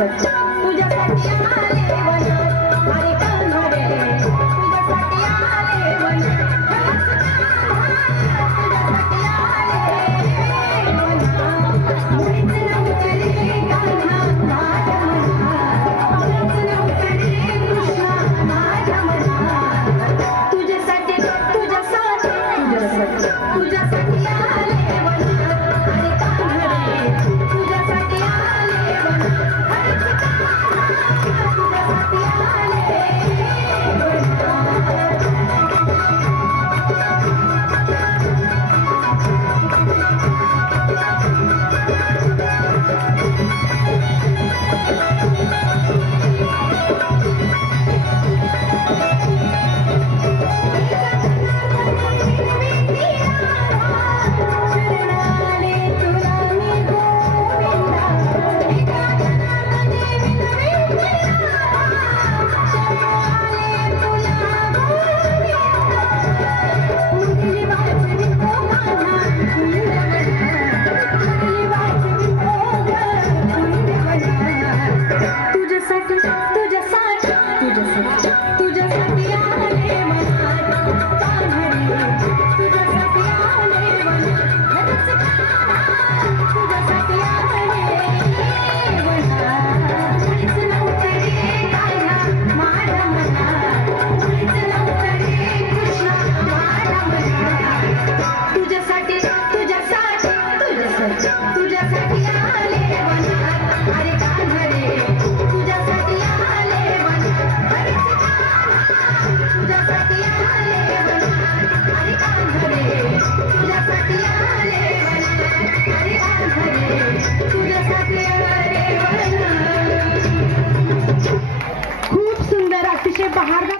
perfect.